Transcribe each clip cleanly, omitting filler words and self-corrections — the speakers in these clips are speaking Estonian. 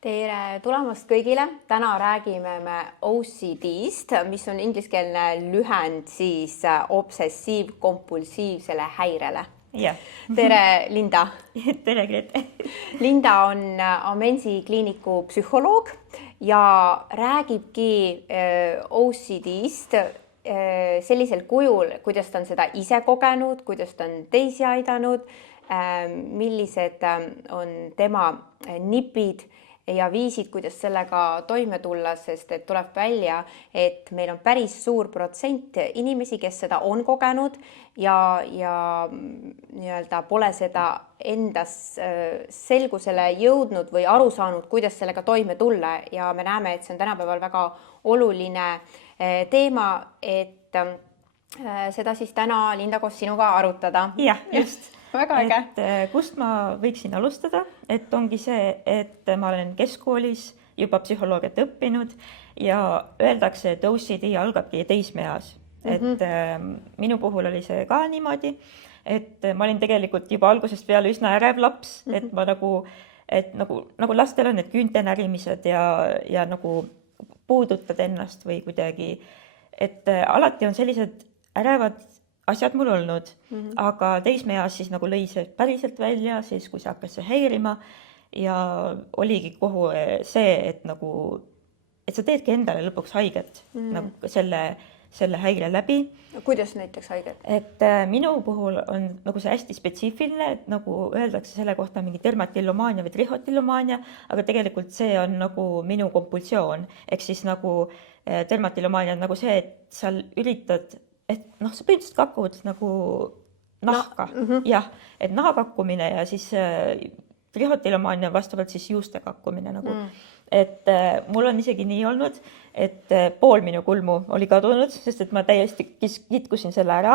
Tere tulemast kõigile! Täna räägime me OCD-st, mis on ingliskeelne lühend siis obsessiivkompulsiivsele häirele. Jah. Tere, Linda! Tere, Grete! Linda on Amensi kliiniku psühholoog ja räägibki OCD-st sellisel kujul, kuidas ta on seda ise kogenud, kuidas ta on teisi aidanud, millised on tema nipid ja viisid, kuidas sellega toime tulla, sest et tuleb välja, et meil on päris suur protsent inimesi, kes seda on kogenud ja nii-öelda pole seda endas selgusele jõudnud või aru saanud, kuidas sellega toime tulla. Ja me näeme, et see on tänapäeval väga oluline teema, et seda siis täna, Linda, koos sinuga arutada. Jah, just. Väga äge. Kust ma võiksin alustada, et ongi see, et ma olen keskkoolis juba psühholoogiat õppinud ja öeldakse, et OCD algabki teismeeas. Et minu puhul oli see ka niimoodi, et ma olin tegelikult juba algusest peale üsna ärev laps, et ma nagu lastel on need küünte närimised ja nagu puudutad ennast või kuidagi, et alati on sellised ärevad asjad mul olnud, aga teismeeas siis nagu lõi see päriselt välja, siis kui see hakkas see häirima ja oligi kohu see, et sa teedki endale lõpuks haiget nagu selle häire läbi. Kuidas näiteks haiget? Et minu puhul on nagu see hästi spetsiifiline, et nagu öeldakse selle kohta mingi dermatillomaania või trihotillomaania, aga tegelikult see on nagu minu kompulsioon. Ehk siis nagu dermatillomaania on nagu see, et sa üritad et sa põhimõtteliselt kakud nagu nahka. Jah, et naha kakkumine ja siis trihotillomaania vastavalt siis juuste kakkumine nagu. Et mul on isegi nii olnud, et pool minu kulmu oli kadunud, sest et ma täiesti kitkusin selle ära.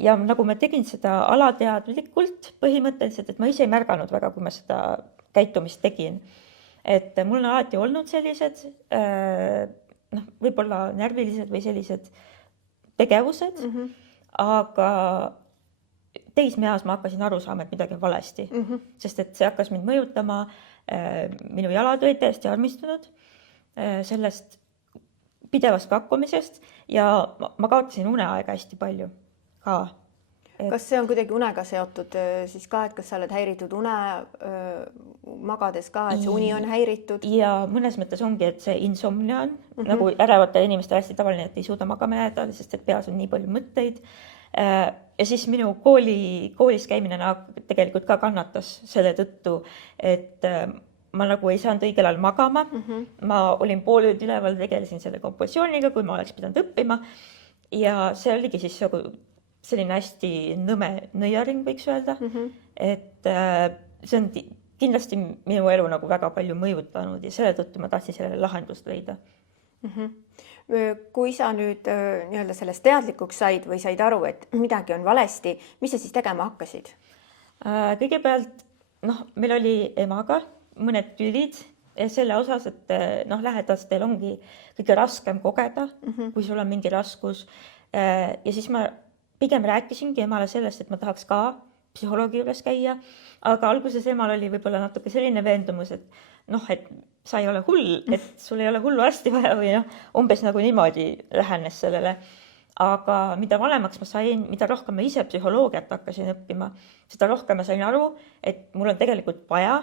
Ja nagu ma tegin seda alateadlikult põhimõtteliselt, et ma ise ei märganud väga, kui ma seda käitumist tegin. Et mul on alati olnud sellised võib-olla närvilised või sellised tegevused, aga teismeeas ma hakkasin aru saama, et midagi on valesti, sest et see hakkas mind mõjutama, minu jalad olid täiesti armistunud sellest pidevast kakkumisest ja ma kaotasin uneaega hästi palju ka. Kas see on kuidagi unega seotud siis ka, et kas sa oled häiritud magades ka, et see uni on häiritud? Ja mõnes mõttes ongi, et see insomnia on nagu ärevatel inimestel hästi tavaline, et ei suuda magama jääda, sest et peas on nii palju mõtteid. Ja siis minu koolis käimine tegelikult ka kannatas selle tõttu, et ma nagu ei saanud õigel ajal magama. Ma olin pool ööd üleval, tegelesin selle kompulsiooniga, kui ma oleks pidanud õppima. Ja see oligi siis selline hästi nõme nõiaring, võiks öelda. Et see on kindlasti minu elu nagu väga palju mõjutanud ja selle tõttu ma tahtsin sellele lahendust leida. Kui sa nüüd nii-öelda sellest teadlikuks said või said aru, et midagi on valesti, mis sa siis tegema hakkasid? Kõigepealt, meil oli emaga mõned tülid selle osas, et lähedastel ongi kõige raskem kogeda, kui sul on mingi raskus. Ja siis ma pigem rääkisingi emale sellest, et ma tahaks ka psühholoogi juures käia, aga alguses emal oli võib-olla natuke selline veendumus, et sa ei ole hull, et sul ei ole hullu arsti vaja või umbes nagu niimoodi lähenes sellele. Aga mida vanemaks ma sain, mida rohkem ma ise psühholoogiat hakkasin õppima, seda rohkem ma sain aru, et mul on tegelikult vaja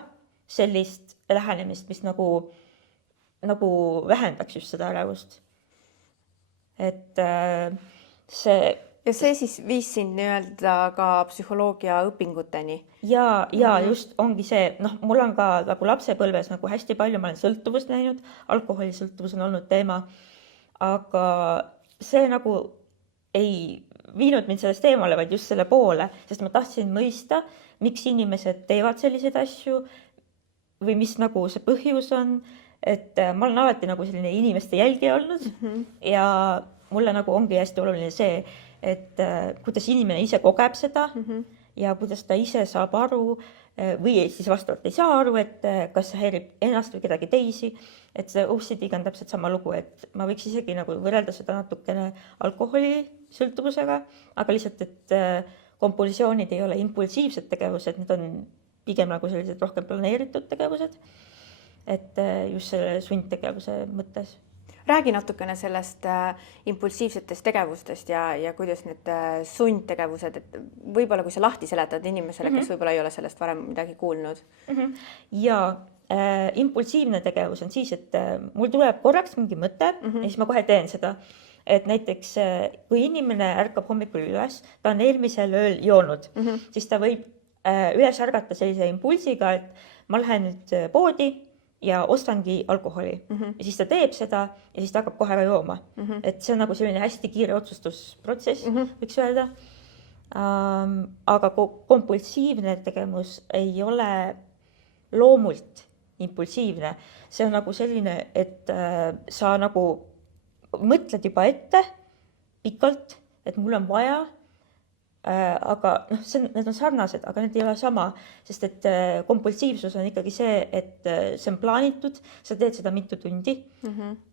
sellist lähenemist, mis nagu vähendaks just seda ärevust. Et see... Ja see siis viis sind nii-öelda ka psühholoogia õpinguteni? Ja just ongi see, mul on ka nagu lapsepõlves nagu hästi palju, ma olen sõltuvust näinud, alkoholisõltuvus on olnud teema, aga see nagu ei viinud mind sellest eemale, vaid just selle poole, sest ma tahtsin mõista, miks inimesed teevad selliseid asju või mis nagu see põhjus on, et ma olen alati nagu selline inimeste jälgija olnud ja mulle nagu ongi hästi oluline see, et kuidas inimene ise kogeb seda ja kuidas ta ise saab aru või siis vastavalt ei saa aru, et kas see häirib ennast või kedagi teisi. Et see OCD-ga on täpselt sama lugu, et ma võiks isegi nagu võrrelda seda natukene alkoholisõltuvusega, aga lihtsalt, et kompulsioonid ei ole impulsiivsed tegevused, need on pigem nagu sellised rohkem planeeritud tegevused. et just selle sundtegevuse mõttes. Räägi natukene sellest impulsiivsetest tegevustest ja kuidas need sundtegevused, et võib-olla kui sa lahti seletad inimesele, kes võib-olla ei ole sellest varem midagi kuulnud. Ja impulsiivne tegevus on siis, et mul tuleb korraks mingi mõte ja siis ma kohe teen seda. Et näiteks kui inimene ärkab hommikul üles, ta on eelmisel ööl joonud, siis ta võib üles ärgata sellise impulsiga, et ma lähen nüüd poodi ja ostangi alkoholi. Ja siis ta teeb seda ja siis ta hakkab kohe ära jooma. Et see on nagu selline hästi kiire otsustusprotsess, võiks öelda. Aga kompulsiivne tegevus ei ole loomult impulsiivne. See on nagu selline, et sa nagu mõtled juba ette pikalt, et mul on vaja, aga need on sarnased, aga need ei ole sama, sest et kompulsiivsus on ikkagi see, et see on plaanitud, sa teed seda mitu tundi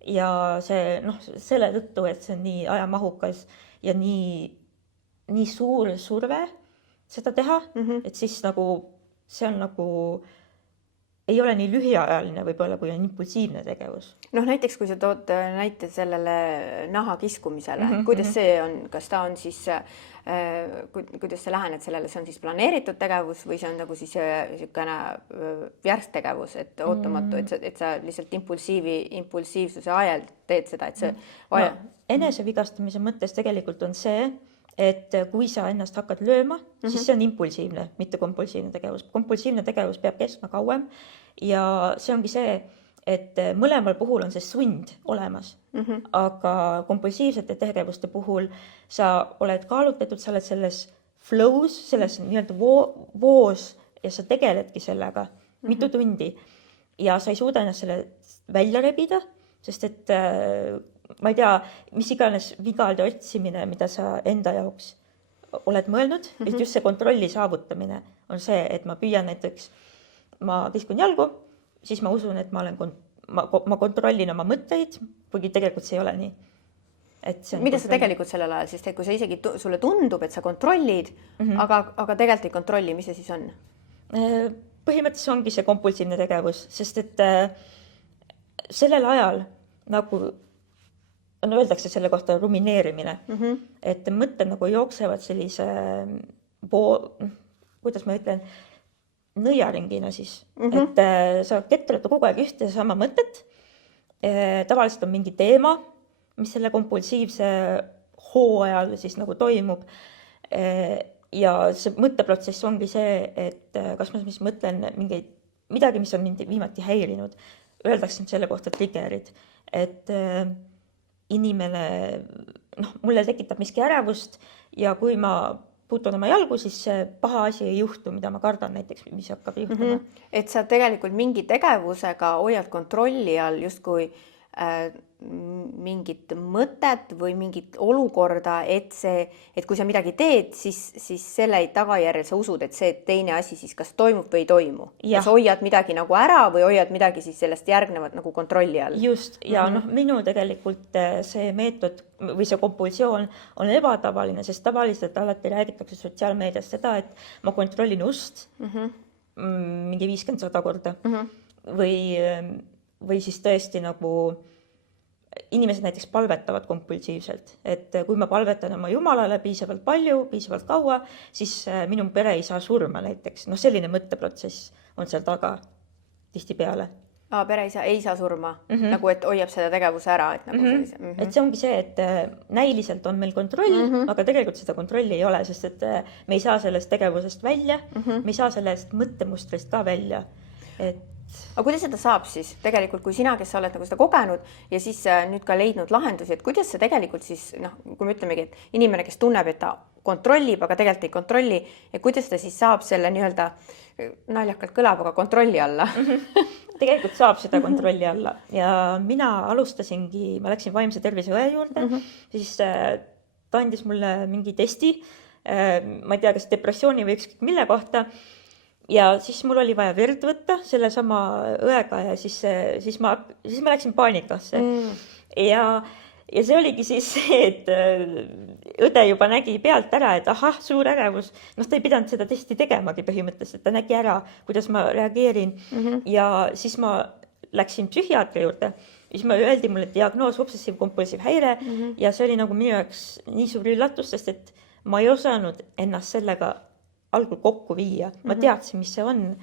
ja see, selle tõttu, et see on nii ajamahukas ja nii suur surve seda teha, et siis nagu see on nagu ei ole nii lühiajaline võib-olla, kui on impulsiivne tegevus. Näiteks kui sa tood näite sellele naha kiskumisele, kuidas see on, kas ta on siis, kuidas sa lähened sellele, see on siis planeeritud tegevus või see on nagu siis niisugune järsk tegevus, et ootamatu, et sa lihtsalt impulsiivsuse ajal teed seda, et see enesevigastamise mõttes tegelikult on see, et kui sa ennast hakkad lööma, siis see on impulsiivne, mitte kompulsiivne tegevus. Kompulsiivne tegevus peab kestma kauem ja see ongi see, et mõlemal puhul on see sund olemas, aga kompulsiivsete tegevuste puhul sa oled kaalutletud, sa oled selles flow's, selles nii-öelda voos ja sa tegeledki sellega mitu tundi ja sa ei suuda ennast selle välja rebida, sest et ma ei tea, mis iganes vigade otsimine, mida sa enda jaoks oled mõelnud, et just see kontrolli saavutamine on see, et ma püüan näiteks, ma kiskun jalgu, siis ma usun, et ma kontrollin oma mõtteid, kuigi tegelikult see ei ole nii. Mida sa tegelikult sellel ajal, sest kui sa isegi sulle tundub, et sa kontrollid, aga tegelikult ei kontrolli, mis see siis on? Põhimõtteliselt ongi see kompulsiivne tegevus, sest et sellel ajal nagu öeldakse selle kohta rumineerimine, et mõtted nagu jooksevad sellise, kuidas ma ütlen, nõiaringina siis, et sa ketrad kogu aeg ühte ja sama mõtet. Tavaliselt on mingi teema, mis selle kompulsiivse hoo ajal siis nagu toimub. Ja see mõtteprotsess ongi see, et kas ma siis mõtlen midagi, mis on mind viimati häirinud. Öeldakse selle kohta triggerid, et inimene, mulle tekitab miski ärevust ja kui ma puutun oma jalgu, siis see paha asi ei juhtu, mida ma kardan näiteks, mis hakkab juhtuma. Et sa tegelikult mingi tegevusega hoiad kontrolli all justkui mingit mõtet või mingit olukorda, et kui sa midagi teed, siis selle tagajärjel sa usud, et see teine asi siis kas toimub või ei toimu. Kas hoiad midagi nagu ära või hoiad midagi siis sellest järgnevat nagu kontrolli all? Just, ja minu tegelikult see meetod või see kompulsioon on ebatavaline, sest tavaliselt alati räägitakse sotsiaalmeedias seda, et ma kontrollin ust mingi 50-100 korda või siis tõesti nagu inimesed näiteks palvetavad kompulsiivselt, et kui ma palvetan oma Jumalale piisavalt palju, piisavalt kaua, siis minu pere ei saa surma näiteks. Selline mõtteprotsess on seal taga tihtipeale. Pere ei saa surma, nagu et hoiab seda tegevuse ära. Et see ongi see, et näiliselt on meil kontroll, aga tegelikult seda kontrolli ei ole, sest et me ei saa sellest tegevusest välja, me ei saa sellest mõttemustrist ka välja. Aga kuidas seda saab siis tegelikult, kui sina, kes sa oled nagu seda kogenud ja siis nüüd ka leidnud lahendusi, et kuidas see tegelikult siis, kui me ütlemegi, et inimene, kes tunneb, et ta kontrollib, aga tegelikult ei kontrolli, ja kuidas ta siis saab selle nii-öelda naljakalt kõlab, aga kontrolli alla? Tegelikult saab seda kontrolli alla ja mina alustasingi, ma läksin vaimse tervise õe juurde, siis ta andis mulle mingi testi, ma ei tea, kas depressiooni või ükskõik mille kohta. Ja siis mul oli vaja verd võtta selle sama õega ja siis ma läksin paanikasse. Ja see oligi siis see, et õde juba nägi pealt ära, et suur ärevus. Ta ei pidanud seda testi tegemagi põhimõtteliselt, ta nägi ära, kuidas ma reageerin. Ja siis ma läksin psühhiaatri juurde, siis ma öeldi mulle diagnoos obsessiivkompulsiiv häire ja see oli nagu minu jaoks nii suur üllatus, sest et ma ei osanud ennast sellega algul kokku viia. Ma teadsin, mis see on,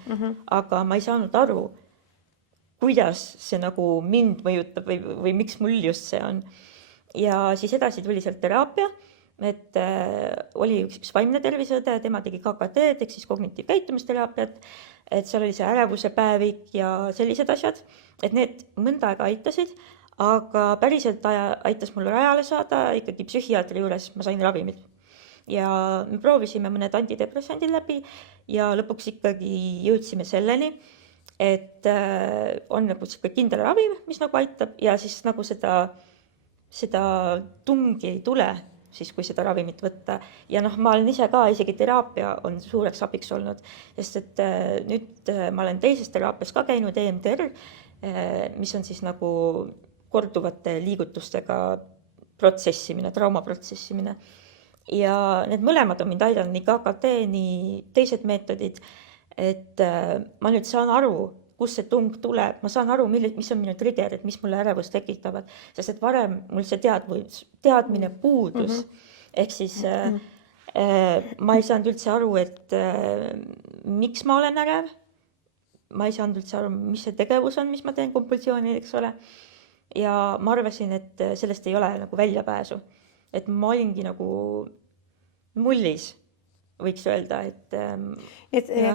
aga ma ei saanud aru, kuidas see nagu mind mõjutab või miks mul just see on. Ja siis edasi tuli sealt teraapia, et oli üks vaimne terviseõde, tema tegi KKT-d ehk siis kognitiivkäitumisteraapiat, et seal oli see ärevuse päevik ja sellised asjad, et need mõnda aega aitasid, aga päriselt aitas mul rajale saada ikkagi psühhiaatri juures, ma sain ravimid. Ja me proovisime mõned antidepressandid läbi ja lõpuks ikkagi jõudsime selleni, et on nagu kindel ravim, mis nagu aitab ja siis nagu seda tungi ei tule, siis kui seda ravimit võtta. Ja ma olen ise ka, isegi teraapia on suureks abiks olnud, sest et nüüd ma olen teises teraapias ka käinud, EMDR, mis on siis nagu korduvate liigutustega protsessimine, traumaprotsessimine. Ja need mõlemad on mind aidanud, nii KKT, nii teised meetodid, et ma nüüd saan aru, kus see tung tuleb, ma saan aru, mis on minu triggerid, mis mulle ärevust tekitavad, sest et varem mul see teadmine puudus. Ehk siis ma ei saanud üldse aru, et miks ma olen ärev, ma ei saanud üldse aru, mis see tegevus on, mis ma teen kompulsiooni, eks ole. Ja ma arvasin, et sellest ei ole nagu väljapääsu. Et ma olingi nagu mullis, võiks öelda, et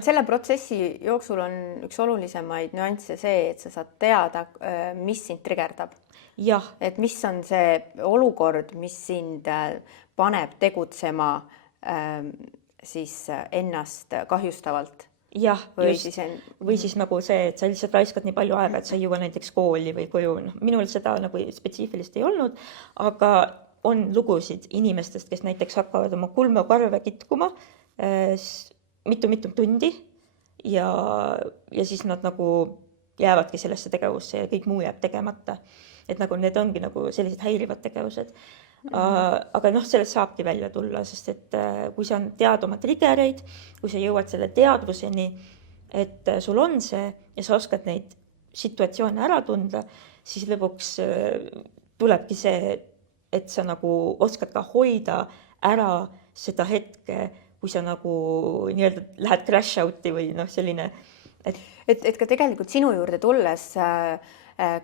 selle protsessi jooksul on üks olulisemaid nüansse see, et sa saad teada, mis sind trigerdab. Jah. Et mis on see olukord, mis sind paneb tegutsema siis ennast kahjustavalt. Jah, või siis nagu see, et sa lihtsalt raiskad nii palju aega, et sa ei jõua näiteks kooli või koju. Minul seda nagu spetsiifilist ei olnud, aga on lugusid inimestest, kes näiteks hakkavad oma kulmukarve kitkuma mitu tundi ja siis nad nagu jäävadki sellesse tegevusse ja kõik muu jääb tegemata. Et nagu need ongi nagu sellised häirivad tegevused. Aga sellest saabki välja tulla, sest et kui sa tead oma triggereid, kui sa jõuad selle teadvuseni, et sul on see ja sa oskad neid situatsioone ära tunda, siis lõpuks tulebki see, et sa nagu oskad ka hoida ära seda hetke, kui sa nagu nii-öelda lähed crash out'i või selline. Et ka tegelikult sinu juurde tulles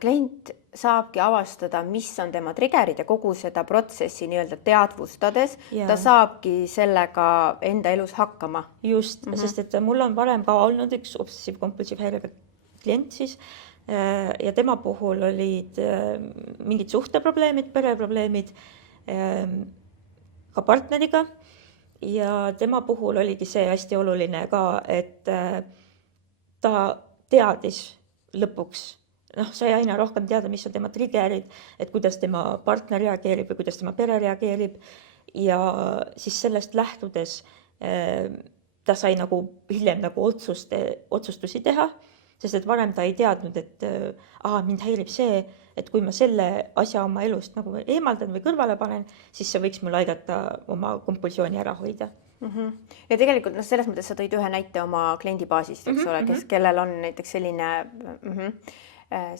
klient saabki avastada, mis on tema triggerid ja kogu seda protsessi nii-öelda teadvustades, ta saabki sellega enda elus hakkama. Just, sest et mul on varem ka olnud üks obsessiivkompulsiiv häirega klient siis, ja tema puhul olid mingid suhteprobleemid, pereprobleemid ka partneriga ja tema puhul oligi see hästi oluline ka, et ta teadis lõpuks, sai aina rohkem teada, mis on tema triggerid, et kuidas tema partner reageerib või kuidas tema pere reageerib ja siis sellest lähtudes ta sai nagu hiljem nagu otsustusi teha. Sest et varem ta ei teadnud, et mind häirib see, et kui ma selle asja oma elust nagu eemaldan või kõrvale panen, siis see võiks mul aidata oma kompulsiooni ära hoida. Ja tegelikult selles mõttes sa tõid ühe näite oma kliendibaasist, eks ole, kellel on näiteks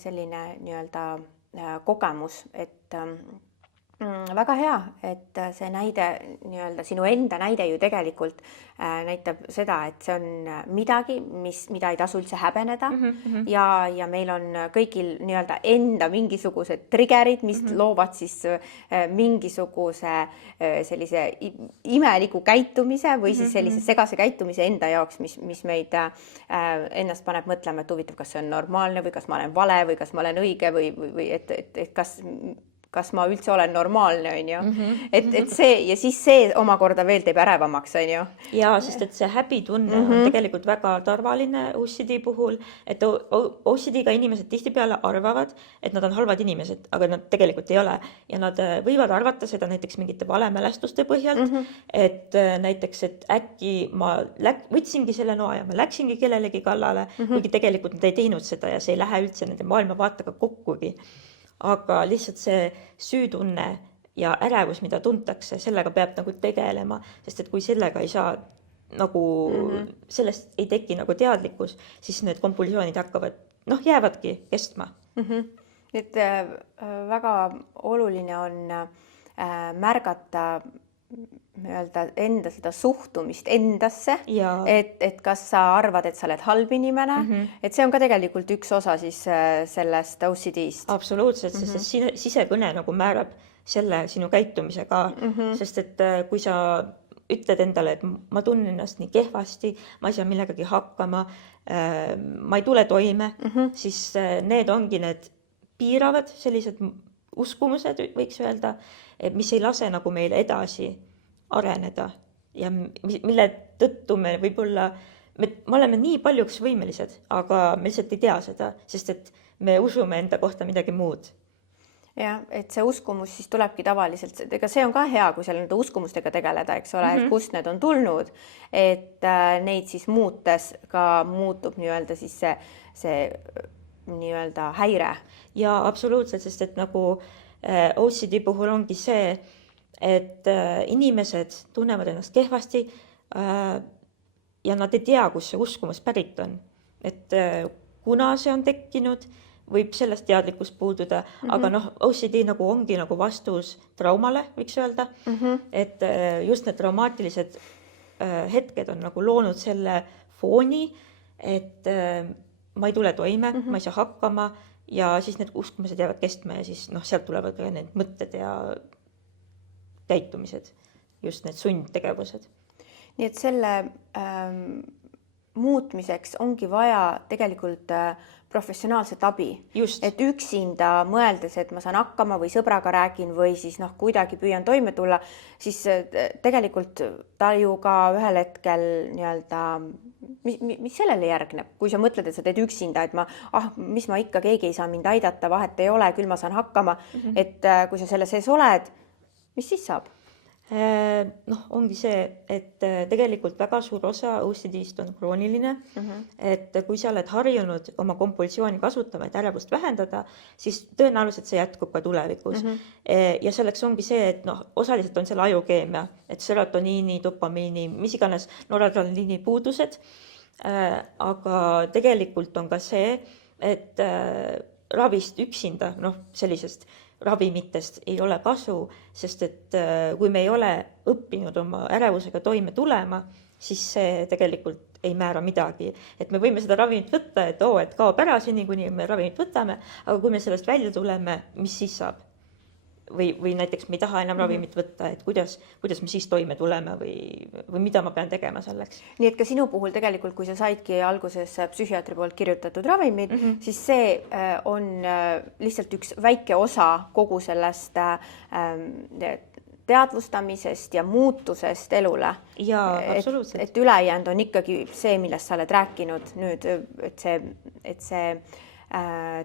selline nii-öelda kogemus, et väga hea, et see näide, nii-öelda sinu enda näide ju tegelikult näitab seda, et see on midagi, mida ei tasu üldse häbeneda ja meil on kõigil nii-öelda enda mingisugused triggerid, mis loovad siis mingisuguse sellise imeliku käitumise või siis sellise segase käitumise enda jaoks, mis meid ennast paneb mõtlema, et huvitav, kas see on normaalne või kas ma olen vale või kas ma olen õige või et kas ma üldse olen normaalne, on ju. Et see, ja siis see omakorda veel teeb ärevamaks, on ju. Ja, sest et see häbitunne on tegelikult väga tarvaline OCD puhul, et OCD-ga inimesed tihtipeale arvavad, et nad on halvad inimesed, aga nad tegelikult ei ole. Ja nad võivad arvata seda näiteks mingite valemälestuste põhjalt, et näiteks, et äkki ma võtsingi selle noa ja ma läksingi kellelegi kallale, kuigi tegelikult nad ei teinud seda ja see ei lähe üldse nende maailmavaatega kokkugi. Aga lihtsalt see süütunne ja ärevus, mida tuntakse, sellega peab nagu tegelema, sest et kui sellega ei saa nagu sellest ei teki nagu teadlikkus, siis need kompulsioonid hakkavad noh, jäävadki kestma. Et väga oluline on märgata nii-öelda enda seda suhtumist endasse, Ja et kas sa arvad, et sa oled halb inimene, et see on ka tegelikult üks osa siis sellest OCD-st. absoluutselt, sest et sisekõne nagu määrab selle sinu käitumise ka, sest et kui sa ütled endale, et ma tunnen ennast nii kehvasti, ma ei saa millegagi hakkama, ma ei tule toime, siis need ongi need piiravad sellised uskumused, võiks öelda, mis ei lase nagu meil edasi areneda ja mille tõttu me võib-olla, me oleme nii paljuks võimelised, aga me lihtsalt ei tea seda, sest et me usume enda kohta midagi muud. Jah, et see uskumus siis tulebki tavaliselt, ega see on ka hea, kui seal nende uskumustega tegeleda, eks ole, et kust need on tulnud, et neid siis muutes ka muutub nii-öelda siis see nii-öelda häire. Ja absoluutselt, sest et nagu OCD puhul ongi see, et inimesed tunnevad ennast kehvasti ja nad ei tea, kus see uskumus pärit on. Et kuna see on tekkinud, võib sellest teadlikkus puududa, aga noh, OCD nagu ongi nagu vastus traumale, võiks öelda, et just need traumaatilised hetked on nagu loonud selle fooni, et ma ei tule toime, ma ei saa hakkama ja siis need uskumused jäävad kestma ja siis noh, sealt tulevad ka need mõtted ja käitumised, just need sundtegevused. Nii et selle muutmiseks ongi vaja tegelikult professionaalset abi. Just. Et üksinda mõeldes, et ma saan hakkama või sõbraga räägin või siis noh, kuidagi püüan toime tulla, siis tegelikult ta ju ka ühel hetkel nii-öelda, mis sellele järgneb, kui sa mõtled, et sa teed üksinda, et mis ma ikka, keegi ei saa mind aidata, vahet ei ole, küll ma saan hakkama, et kui sa selle sees oled, mis siis saab? Noh, ongi see, et tegelikult väga suur osa OCD-st on krooniline, et kui sa oled harjunud oma kompulsiooni kasutama, et ärevust vähendada, siis tõenäoliselt see jätkub ka tulevikus. Ja selleks ongi see, et noh, osaliselt on selle ajukeemia, et serotoniini, dopamiini, mis iganes noradrenaliini puudused, aga tegelikult on ka see, et ravist üksinda, noh, sellisest ravimitest ei ole kasu, sest et kui me ei ole õppinud oma ärevusega toime tulema, siis see tegelikult ei määra midagi. Et me võime seda ravimit võtta, et kaob ära seni, kuni me ravimit võtame, aga kui me sellest välja tuleme, mis siis saab? Või näiteks me ei taha enam ravimit võtta, et kuidas me siis toime tuleme või mida ma pean tegema selleks. Nii et ka sinu puhul tegelikult, kui sa saidki alguses psühhiaatri poolt kirjutatud ravimid, siis see on lihtsalt üks väike osa kogu sellest teadvustamisest ja muutusest elule. Ja, absoluutselt. Et ülejäänud on ikkagi see, millest sa oled rääkinud nüüd, et see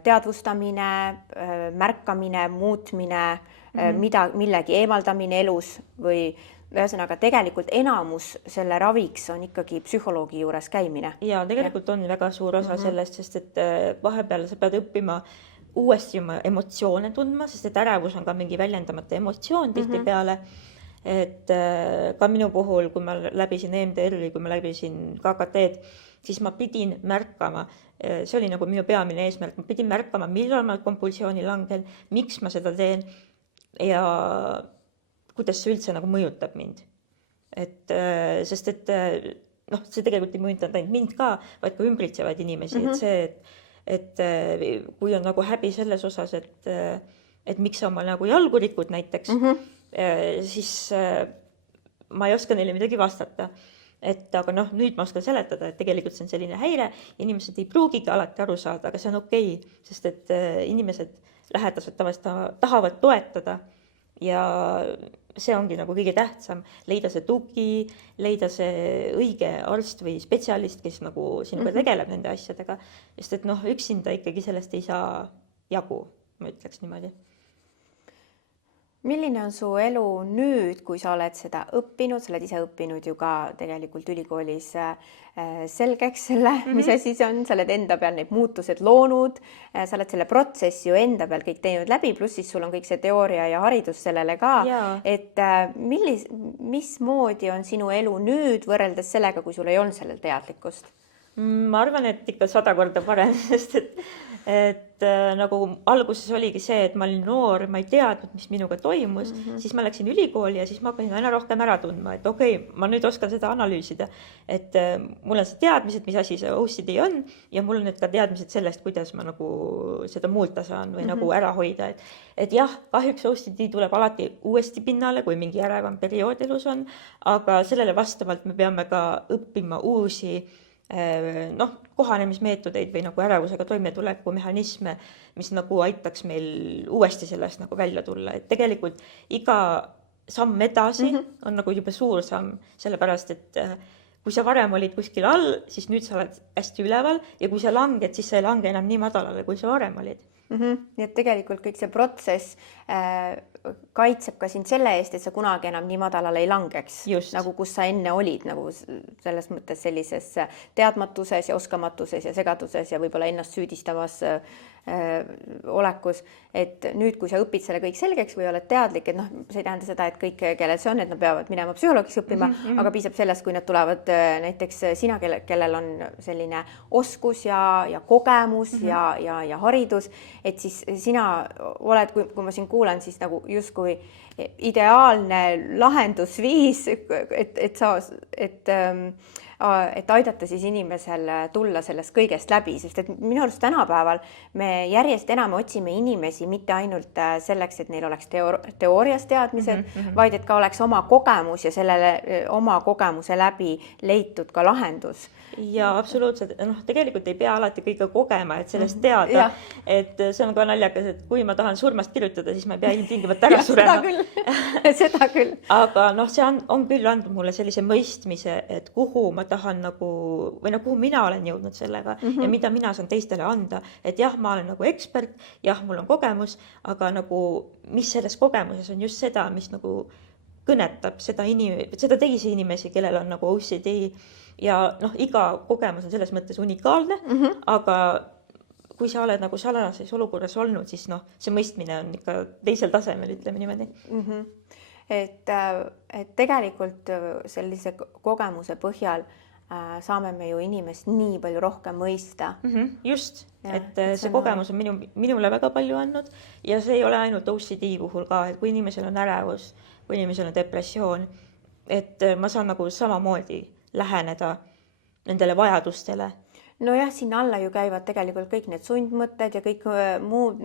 teadvustamine, märkamine, muutmine, millegi eemaldamine elus või ühesõnaga tegelikult enamus selle raviks on ikkagi psühholoogi juures käimine. Ja tegelikult on väga suur osa sellest, sest et vahepeal sa pead õppima uuesti oma emotsioone tundma, sest et ärevus on ka mingi väljendamata emotsioon tihtipeale. Et ka minu puhul, kui ma läbisin EMDR-i, kui ma läbisin KKT-d, siis ma pidin märkama, see oli nagu minu peamine eesmärk, ma pidin märkama, millal ma kompulsiooni langel, miks ma seda teen ja kuidas see üldse nagu mõjutab mind. Et, sest et noh, see tegelikult ei mõjutanud ainult mind ka, vaid ka ümbritsevaid inimesi, et see, et kui on nagu häbi selles osas, et miks sa oma nagu jalgu rikud näiteks, siis ma ei oska neile midagi vastata. Et aga noh, nüüd ma oskan seletada, et tegelikult see on selline häire, inimesed ei pruugigi alati aru saada, aga see on okei, sest et inimesed lähedased tavaliselt tahavad toetada ja see ongi nagu kõige tähtsam, leida see tugi, leida see õige arst või spetsialist, kes nagu sinuga tegeleb nende asjadega, sest et noh, üksinda ikkagi sellest ei saa jagu, ma ütleks niimoodi. Milline on su elu nüüd, kui sa oled seda õppinud, sa oled ise õppinud ju ka tegelikult ülikoolis selgeks selle, mis asi see on, sa oled enda peal need muutused loonud, sa oled selle protsessi ju enda peal kõik teinud läbi, pluss siis sul on kõik see teooria ja haridus sellele ka, et mismoodi on sinu elu nüüd võrreldes sellega, kui sul ei olnud sellel teadlikkust? Ma arvan, et ikka 100 korda parem, sest et nagu alguses oligi see, et ma olin noor, ma ei teadnud, mis minuga toimus, siis ma läksin ülikooli ja siis ma hakkasin aina rohkem ära tundma, et okei, ma nüüd oskan seda analüüsida, et mul on see teadmised, mis asi see OCD on ja mul on need ka teadmised sellest, kuidas ma nagu seda muuta saan või nagu ära hoida, et jah, kahjuks OCD tuleb alati uuesti pinnale, kui mingi ärevam periood elus on, aga sellele vastavalt me peame ka õppima uusi kohanemismeetodeid või nagu ärevusega toimetuleku mehhanisme, mis nagu aitaks meil uuesti sellest nagu välja tulla, et tegelikult iga samm edasi on nagu juba suur samm, sellepärast et kui sa varem olid kuskil all, siis nüüd sa oled hästi üleval ja kui sa langed, siis sa ei lange enam nii madalale, kui sa varem olid. Nii et tegelikult kõik see protsess kaitseb ka sind selle eest, et sa kunagi enam nii madalale ei langeks, nagu kus sa enne olid, nagu selles mõttes sellises teadmatuses ja oskamatuses ja segaduses ja võib-olla ennast süüdistavas olekus, et nüüd, kui sa õpid selle kõik selgeks või oled teadlik, et noh, see ei tähenda seda, et kõik, kellel see on, et nad peavad minema psühholoogiks õppima, aga piisab sellest, kui nad tulevad näiteks sina, kellel on selline oskus ja kogemus ja haridus, et siis sina oled, kui ma siin kuulan, siis nagu justkui ideaalne lahendusviis, et aidata siis inimesel tulla sellest kõigest läbi, sest et minu arust tänapäeval me järjest enam otsime inimesi mitte ainult selleks, et neil oleks teoorias teadmised, vaid et ka oleks oma kogemus ja sellele oma kogemuse läbi leitud ka lahendus. Ja absoluutselt, tegelikult ei pea alati kõige kogema, et sellest teada, et see on ka naljakas, et kui ma tahan surmast kirjutada, siis ma ei pea ilmtingimata ära surema. Seda küll. Aga see on küll andnud mulle sellise mõistmise, et kuhu ma tahan nagu, või kuhu mina olen jõudnud sellega ja mida mina saan teistele anda, et jah, ma olen nagu ekspert, jah, mul on kogemus, aga nagu mis selles kogemuses on just seda, mis nagu kõnetab seda teisi inimesi, kellel on nagu OCD ja iga kogemus on selles mõttes unikaalne, aga kui sa oled nagu sarnases olukorras olnud, siis see mõistmine on ikka teisel tasemel, ütleme niimoodi. Et tegelikult sellise kogemuse põhjal saame me ju inimest nii palju rohkem mõista. Just, et see kogemus on minule väga palju andnud ja see ei ole ainult OCD puhul ka, et kui inimesel on ärevus, kui inimesel on depressioon, et ma saan nagu samamoodi läheneda nendele vajadustele. Nojah, sinna alla ju käivad tegelikult kõik need sundmõtted ja kõik muud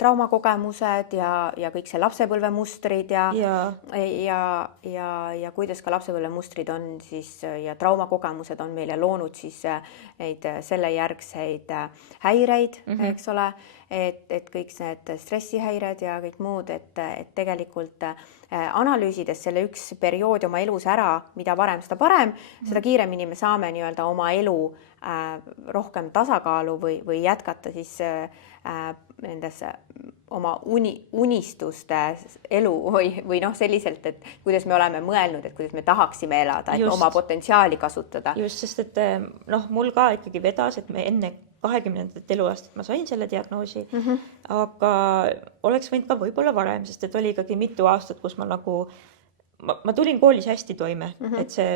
traumakogemused ja kõik see lapsepõlvemustrid ja kuidas ka lapsepõlvemustrid on siis ja traumakogemused on meile loonud siis neid sellejärgseid häireid, eks ole, et kõik need stressihäired ja kõik muud, et tegelikult analüüsides selle üks periood oma elus ära, mida varem, seda parem, seda kiiremini me saame nii-öelda oma elu rohkem tasakaalu või jätkata siis nendes oma unistuste elu või selliselt, et kuidas me oleme mõelnud, et kuidas me tahaksime elada, et oma potentsiaali kasutada. Just, sest et mul ka ikkagi vedas, et me enne 20. eluaastat ma sain selle diagnoosi, aga oleks võinud ka võib-olla varem, sest et oli ikkagi mitu aastat, kus ma nagu ma tulin koolis hästi toime, et see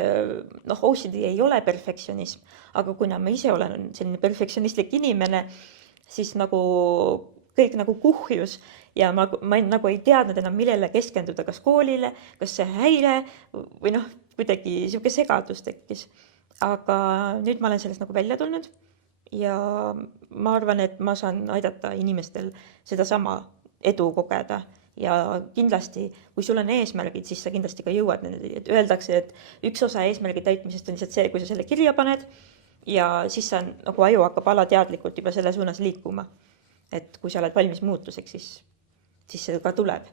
OCD ei ole perfektsionism, aga kuna ma ise olen selline perfektsionistlik inimene, siis nagu kõik nagu kuhjus ja ma nagu ei teadnud enam, millele keskenduda, kas koolile, kas see häire või kuidagi sihuke segadus tekkis. Aga nüüd ma olen sellest nagu välja tulnud ja ma arvan, et ma saan aidata inimestel sedasama edu kogeda. Ja kindlasti, kui sul on eesmärgid, siis sa kindlasti ka jõuad nendele. Öeldakse, et üks osa eesmärgi täitmisest on lihtsalt see, kui sa selle kirja paned ja siis sa nagu aju hakkab alateadlikult juba selle suunas liikuma. Et kui sa oled valmis muutuseks, siis see ka tuleb.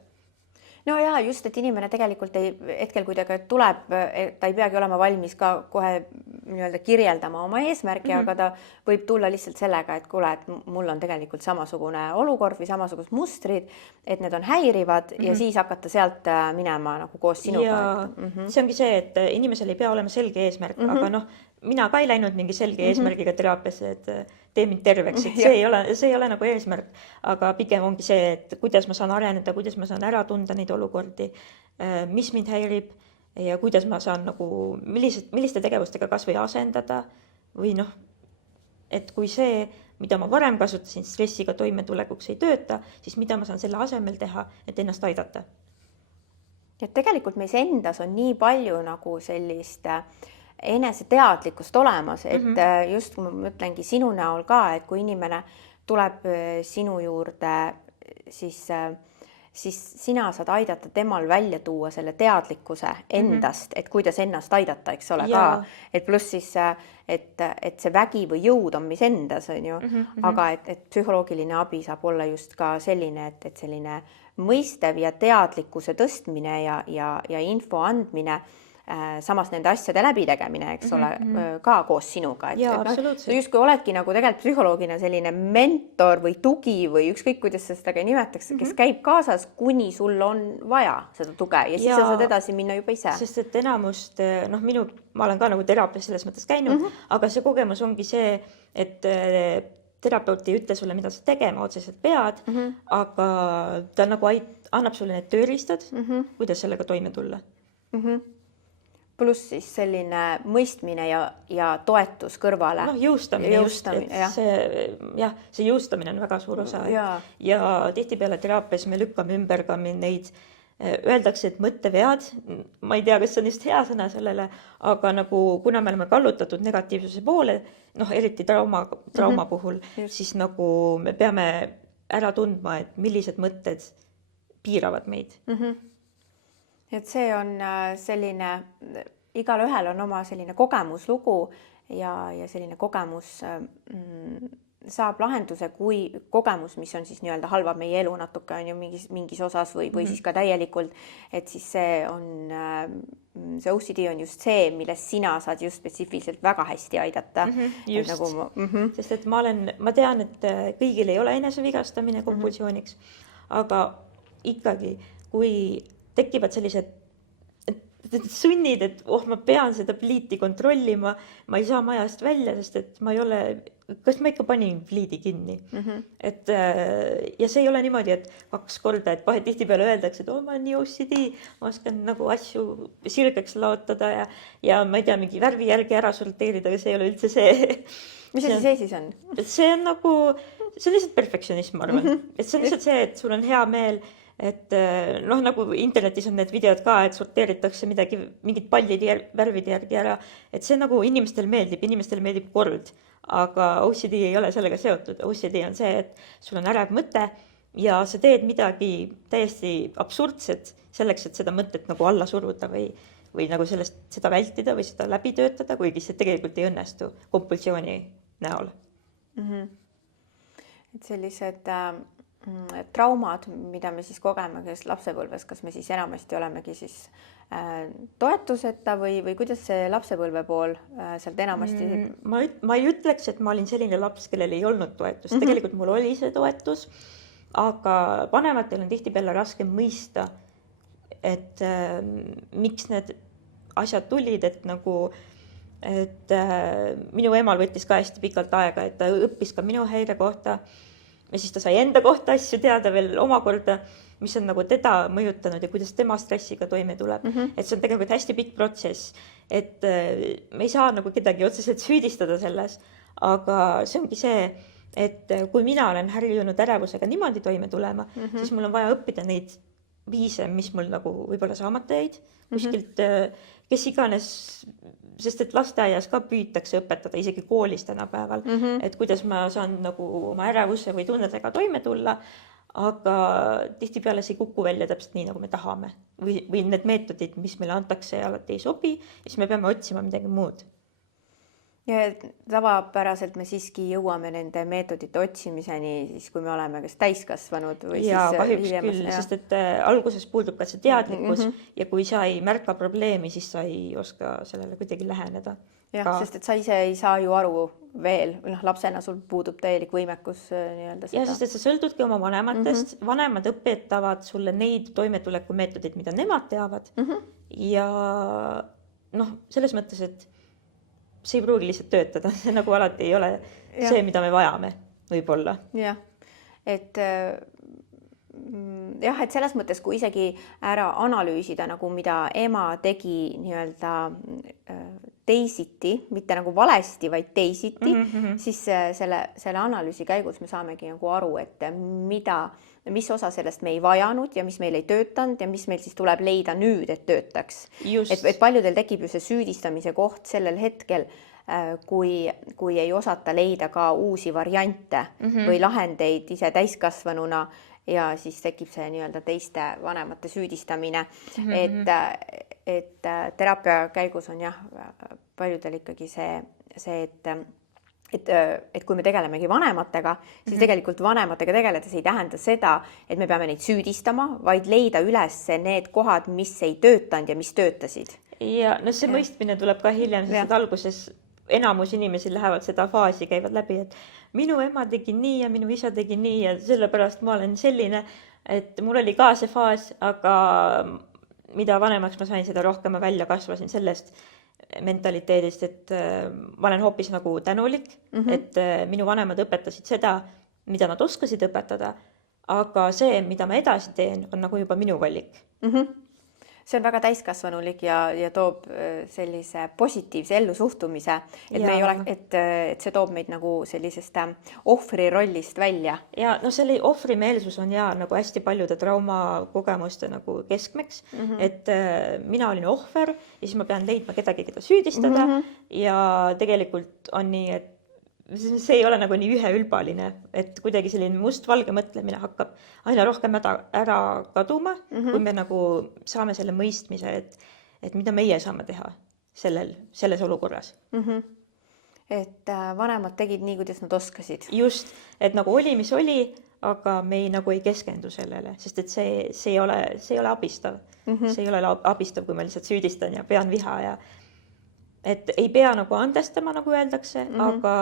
No jaa, just, et inimene tegelikult hetkel, kui ta tuleb, ta ei peagi olema valmis ka kohe nii-öelda kirjeldama oma eesmärki, aga ta võib tulla lihtsalt sellega, et kuule, et mul on tegelikult samasugune olukord või samasugused mustrid, et need on häirivad ja siis hakata sealt minema nagu koos sinuga. See ongi see, et inimesel ei pea olema selge eesmärk, aga mina ka ei läinud mingi selge eesmärgiga teraapiasse, et tee mind terveks, et see ei ole nagu eesmärk, aga pigem ongi see, et kuidas ma saan areneda, kuidas ma saan ära tunda neid olukordi, mis mind häirib ja kuidas ma saan nagu, milliste tegevustega kas või asendada või noh, et kui see, mida ma varem kasutasin stressiga toimetulekuks ei tööta, siis mida ma saan selle asemel teha, et ennast aidata. Et tegelikult meis endas on nii palju nagu sellist eneseteadlikkust olemas, et just kui ma mõtlengi sinu näol ka, et kui inimene tuleb sinu juurde, siis sina saad aidata temal välja tuua selle teadlikkuse endast, et kuidas ennast aidata, eks ole ka. Et pluss siis, et see vägi või jõud on mis endas, on ju. Aga et psühholoogiline abi saab olla just ka selline, et selline mõistev ja teadlikkuse tõstmine ja info andmine, samas nende asjade läbitegemine, eks ole, ka koos sinuga. Absoluutselt. Just kui oledki nagu tegelikult psühholoogina selline mentor või tugi või ükskõik, kuidas sa seda ka nimetaks, kes käib kaasas, kuni sul on vaja seda tuge ja siis sa saad edasi minna juba ise. Sest et enamust, ma olen ka nagu terapias selles mõttes käinud, aga see kogemus ongi see, et terapeut ei ütle sulle, mida sa tegema otseselt pead, aga ta nagu annab sulle need tööriistad, kuidas sellega toime tulla. Pluss siis selline mõistmine ja toetus kõrvale. Jõustamine just, et see jõustamine on väga suur osa. Ja tihtipeale teraapias me lükkame ümber ka neid, öeldakse, et mõttevead, ma ei tea, kas see on just hea sõna sellele, aga nagu kuna me oleme kallutatud negatiivsuse poole, eriti trauma puhul, siis nagu me peame ära tundma, et millised mõtted piiravad meid. Et see on selline, igal ühel on oma selline kogemuslugu ja selline kogemus saab lahenduse, kui kogemus, mis on siis nii-öelda halvab meie elu natuke on ju mingis osas või siis ka täielikult, et siis see OCD on just see, milles sina saad just spetsiifiliselt väga hästi aidata. Just, sest et ma tean, et kõigil ei ole enesevigastamine kompulsiooniks, aga ikkagi, kui tekivad sellised sunnid, et ma pean seda pliiti kontrollima, ma ei saa majast välja, sest et ma ei ole, kas ma ikka panin pliidi kinni. Et, ja see ei ole niimoodi, et 2 korda, et tihtipeale öeldakse, et ma olen nii OCD, ma oskan nagu asju sirgeks laotada ja ma ei tea, mingi värvi järgi ära sorteerida, aga see ei ole üldse see. Mis see siis on? See on nagu, see on lihtsalt perfektsionism, ma arvan. Et see on lihtsalt see, et sul on hea meel, et nagu internetis on need videod ka, et sorteeritakse mingid pallid värvide järgi ära, et see nagu inimestel meeldib kord, aga OCD ei ole sellega seotud. OCD on see, et sul on ärev mõte ja sa teed midagi täiesti absurdset selleks, et seda mõtet nagu alla suruda või nagu seda vältida või seda läbi töötada, kuigi see tegelikult ei õnnestu kompulsiooni näol. Et sellised traumad, mida me siis kogeme lapsepõlves, kas me siis enamasti olemegi siis toetuseta või kuidas see lapsepõlve pool sealt enamasti? Ma ei ütleks, et ma olin selline laps, kellel ei olnud toetust. Tegelikult mul oli see toetus, aga vanematel on tihtipeale raske mõista, et miks need asjad tulid, et minu emal võttis ka hästi pikalt aega, et ta õppis ka minu häire kohta. Ja siis ta sai enda kohta asju teada veel omakorda, mis on nagu teda mõjutanud ja kuidas tema stressiga toime tuleb. Et see on tegelikult hästi pikk protsess, et me ei saa nagu kedagi otseselt süüdistada selles, aga see ongi see, et kui mina olen harjunud ärevusega niimoodi toime tulema, siis mul on vaja õppida neid viise, mis mul nagu võib-olla saamata jäid kuskilt, kes iganes, sest et lasteaias ka püütakse õpetada, isegi koolis tänapäeval, et kuidas ma saan nagu oma ärevuse või tunnetega toime tulla, aga tihtipeale see ei kuku välja täpselt nii, nagu me tahame. Või need meetodid, mis meile antakse, alati ei sobi, siis me peame otsima midagi muud. Ja tavapäraselt me siiski jõuame nende meetodite otsimiseni, siis kui me oleme kas täiskasvanud või ja, siis kahjuks küll, sest et alguses puudub ka see teadlikkus ja kui sa ei märka probleemi, siis sa ei oska sellele kuidagi läheneda. Jah, sest et sa ise ei saa ju aru veel, lapsena sul puudub täielik võimekus nii-öelda seda. Ja, sest et sa sõltudki oma vanematest, vanemad õpetavad sulle neid toimetuleku meetodid, mida nemad teavad ja selles mõttes, et see ei pruugi lihtsalt töötada, see nagu alati ei ole see, mida me vajame võib-olla. Jah, et selles mõttes, kui isegi ära analüüsida, nagu mida ema tegi nii-öelda teisiti, mitte nagu valesti, vaid teisiti, siis selle analüüsi käigus me saamegi nagu aru, et mis osa sellest me ei vajanud ja mis meil ei töötanud ja mis meil siis tuleb leida nüüd, et töötaks. Et paljudel tekib ju see süüdistamise koht sellel hetkel, kui ei osata leida ka uusi variante või lahendeid ise täiskasvanuna ja siis tekib see nii-öelda teiste vanemate süüdistamine. Et teraapia käigus on jah, paljudel ikkagi see, et kui me tegelemegi vanematega, siis tegelikult vanematega tegeledes ei tähenda seda, et me peame neid süüdistama, vaid leida üles need kohad, mis ei töötanud ja mis töötasid. Ja no see mõistmine tuleb ka hiljem, sest alguses enamus inimesi lähevad seda faasi, käivad läbi, et minu ema tegi nii ja minu isa tegi nii ja sellepärast ma olen selline, et mul oli ka see faas, aga mida vanemaks ma sain, seda rohkem ma välja kasvasin sellest mentaliteedist, et ma olen hoopis nagu tänulik, et minu vanemad õpetasid seda, mida nad oskasid õpetada, aga see, mida ma edasi teen, on nagu juba minu valik. See on väga täiskasvanulik ja toob sellise positiivse ellusuhtumise, et me ei ole, et see toob meid nagu sellisest ohvri rollist välja. Ja no selle ohvrimeelsus on nagu hästi paljude traumakogemuste nagu keskmeks, et mina olin ohver ja siis ma pean leidma kedagi, keda süüdistada ja tegelikult on nii, et see ei ole nagu nii üheülbaline, et kuidagi selline must-valge mõtlemine hakkab aina rohkem ära kaduma, kui me nagu saame selle mõistmise, et mida meie saame teha selles olukorras. Et vanemad tegid nii, kuidas nad oskasid. Just, et nagu oli, mis oli, aga me nagu ei keskendu sellele, sest et see ei ole abistav. See ei ole abistav, kui ma lihtsalt süüdistan ja pean viha ja et ei pea nagu andestama, nagu öeldakse, aga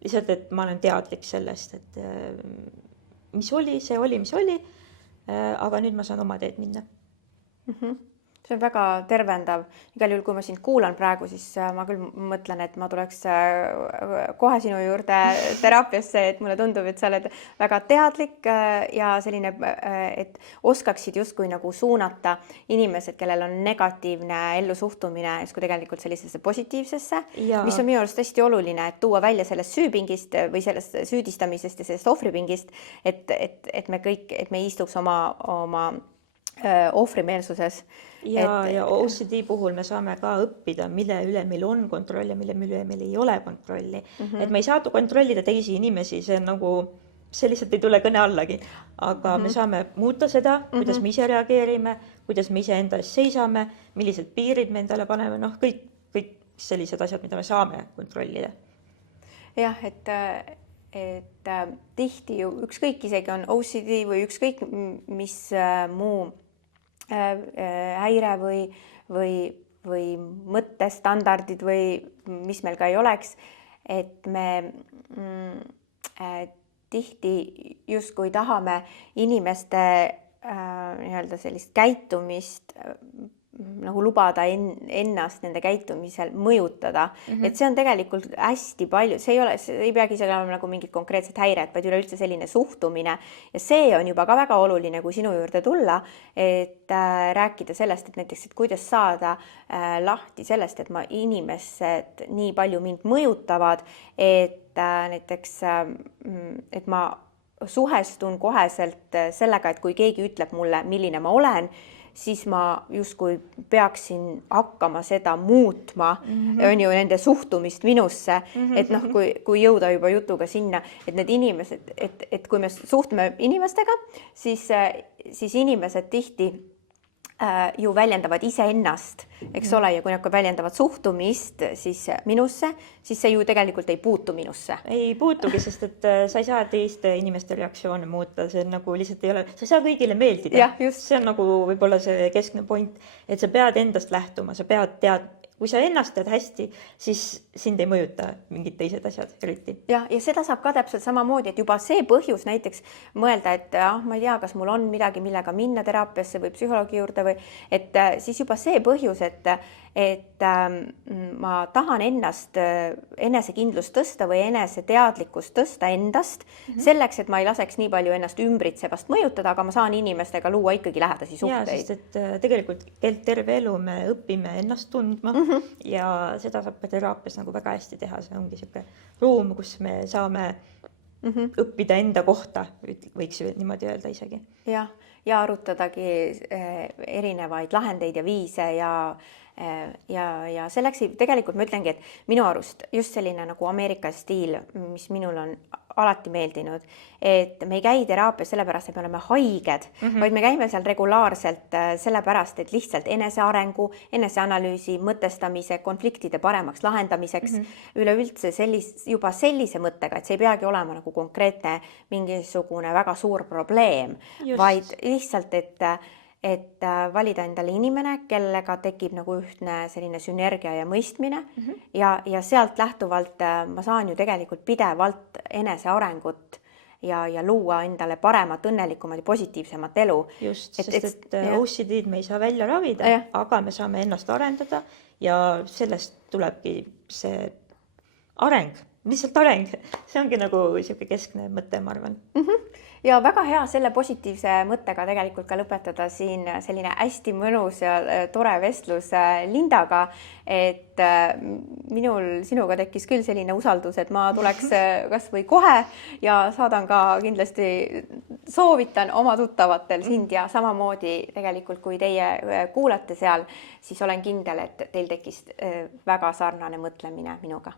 lihtsalt, et ma olen teadlik sellest, et mis oli, mis oli, aga nüüd ma saan oma teed minna. See on väga tervendav. Igal juhul, kui ma sind kuulan praegu, siis ma küll mõtlen, et ma tuleks kohe sinu juurde teraapiasse, et mulle tundub, et sa oled väga teadlik ja selline, et oskaksid justkui nagu suunata inimesed, kellel on negatiivne ellusuhtumine, justkui tegelikult sellisesse positiivsesse, mis on minu arust hästi oluline, et tuua välja sellest süüpingist või sellest süüdistamisest ja sellest ohvripingist, et me kõik, et me istuks oma ohvrimeelsuses. Ja OCD puhul me saame ka õppida, mille üle meil on kontroll ja mille üle meil ei ole kontrolli. Et me ei saa kontrollida teisi inimesi, see lihtsalt ei tule kõne allagi. Aga me saame muuta seda, kuidas me ise reageerime, kuidas me ise enda eest seisame, millised piirid me endale paneme, kõik sellised asjad, mida me saame kontrollida. Jah, et tihti ju ükskõik isegi on OCD või ükskõik mis muu häire või mõttestandardid või mis meil ka ei oleks, et me tihti justkui tahame inimeste nii-öelda sellist käitumist nagu lubada ennast nende käitumisel mõjutada. Et see on tegelikult hästi palju, see ei peagi seal olema nagu mingid konkreetsed häired, vaid üleüldse selline suhtumine. Ja see on juba ka väga oluline, kui sinu juurde tulla, et rääkida sellest, et näiteks, et kuidas saada lahti sellest, et inimesed nii palju mind mõjutavad, et näiteks, et ma suhestun koheselt sellega, et kui keegi ütleb mulle, milline ma olen, siis ma justkui peaksin hakkama seda muutma, on ju nende suhtumist minusse, et kui jõuda juba jutuga sinna, et need inimesed, et kui me suhtume inimestega, siis inimesed tihti ju väljendavad iseennast, eks ole, ja kui nad väljendavad suhtumist siis minusse, siis see ju tegelikult ei puutu minusse. Ei puutugi, sest et sa ei saa teiste inimeste reaktsioone muuta, see nagu lihtsalt ei ole, sa ei saa kõigile meeldida. See on nagu võib-olla see keskne point, et sa pead endast lähtuma, sa pead kui sa ennast tead hästi, siis sind ei mõjuta mingid teised asjad eriti. Ja seda saab ka täpselt samamoodi, et juba see põhjus näiteks mõelda, et ma ei tea, kas mul on midagi, millega minna teraapiasse või psühholoogi juurde või et siis juba see põhjus, et ma tahan ennast enesekindlust tõsta või eneseteadlikkust tõsta endast selleks, et ma ei laseks nii palju ennast ümbritsevast mõjutada, aga ma saan inimestega luua ikkagi lähedasi suhteid. Ja, sest et tegelikult terve elu me õpime ennast tundma ja seda saab ka teraapias nagu väga hästi teha, see ongi niisugune ruum, kus me saame õppida enda kohta, võiks ju niimoodi öelda isegi. jah, ja arutadagi erinevaid lahendeid ja viise ja selleks tegelikult ma ütlengi, et minu arust just selline nagu Ameerika stiil, mis minul on alati meeldinud, et me ei käi teraapias sellepärast, et me oleme haiged, vaid me käime seal regulaarselt sellepärast, et lihtsalt enesearengu, eneseanalüüsi, mõtestamise, konfliktide paremaks lahendamiseks, üleüldse juba sellise mõttega, et see ei peagi olema nagu konkreetne mingisugune väga suur probleem, vaid lihtsalt, et valida endale inimene, kellega tekib nagu ühtne selline sünergia ja mõistmine ja sealt lähtuvalt ma saan ju tegelikult pidevalt enesearengut ja luua endale paremat, õnnelikumat ja positiivsemat elu. Just, sest OCD-d me ei saa välja ravida, aga me saame ennast arendada ja sellest tulebki see areng, lihtsalt areng. See ongi nagu niisugune keskne mõte, ma arvan. Ja väga hea selle positiivse mõttega tegelikult ka lõpetada siin selline hästi mõnus ja tore vestlus Lindaga, et minul sinuga tekkis küll selline usaldus, et ma tuleks kas või kohe ja saadan ka kindlasti, soovitan oma tuttavatel sind ja samamoodi tegelikult, kui teie kuulate seal, siis olen kindel, et teil tekkis väga sarnane mõtlemine minuga.